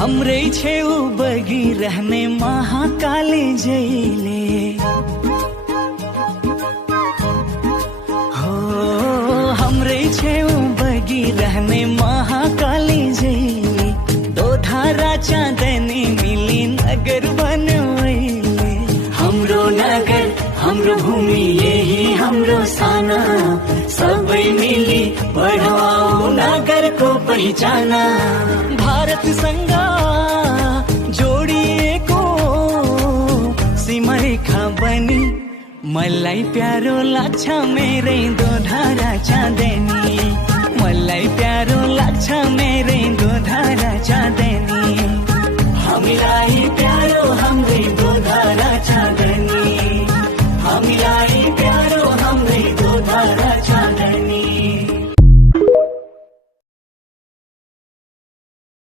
हाम्रै छेउ बगिरहने महाकाली जैले हो हाम्रै छेउ बगिरहने महाकाली जैले दो धारा चाँदनी मिली नगर बनवैले हाम्रो नगर हाम्रो भूमि यही हाम्रो साना सबै मिली बढाऊ नगरको पहिचान भारतसँग जोडिएको सीमारेखा बनी मलाई प्यारो लाग्छ मेरै दोधारा चाँदनी मलाई प्यारो लाग्छ